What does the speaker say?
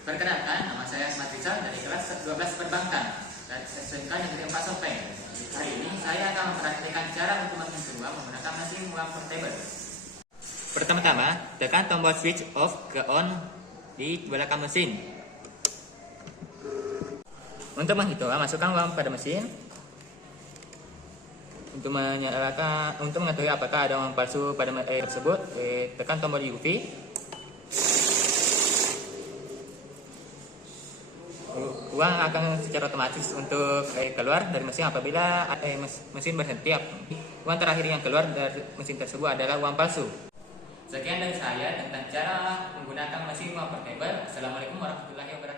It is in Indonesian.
Perkenalkan, nama saya Ahmad Rizal dari kelas 12 Perbankan dan SMK Negeri 4 Sopeng. Hari ini saya akan mempraktikkan cara untuk menghitung uang menggunakan mesin uang portable. Pertama-tama, tekan tombol switch off ke on di belakang mesin. Untuk menghitung, masukkan uang pada mesin. Untuk mengetahui apakah ada uang palsu pada mesin tersebut, tekan tombol UV. Uang akan secara otomatis untuk keluar dari mesin apabila mesin berhenti. Uang terakhir yang keluar dari mesin tersebut adalah uang palsu. Sekian dari saya tentang cara menggunakan mesin uang portable. Assalamualaikum warahmatullahi wabarakatuh.